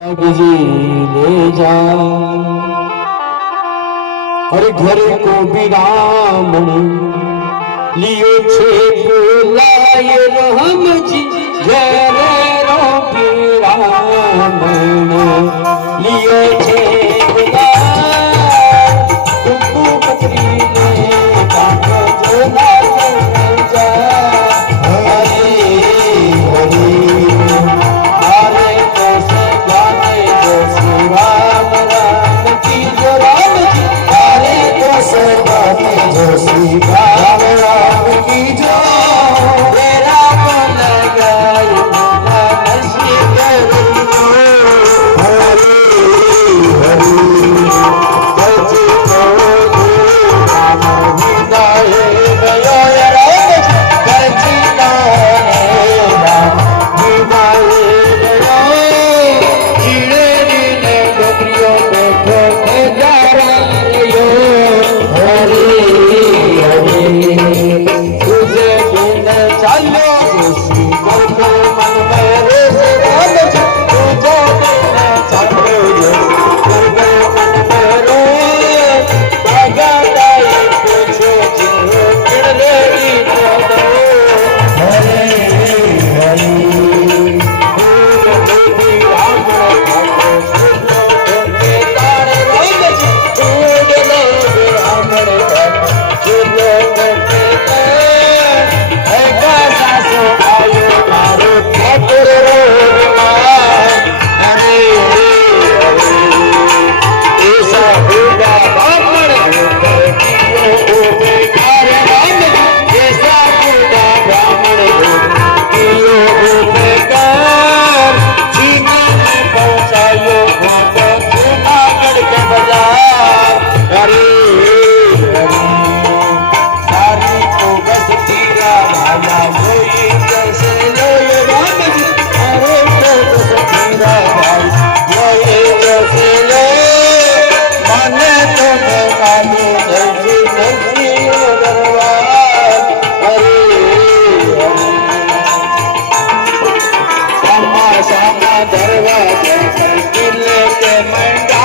जी ले जा और घर को विरामण लियो छे बोलाए राम जी घर रो विरामण लियो छे बोलाए तुमको पत्री ले काटो जो ना जा हरे हरे हरे तो से जाने जो श्री राम राम की जो राम जी हरे तो से जाने जो श्री राम राम की जो तेरा बोल गए बोला नसी करो हरे हरे जय राम हृदय गयो राम जी करची राम हृदय दरवाजे पर किले के मंडा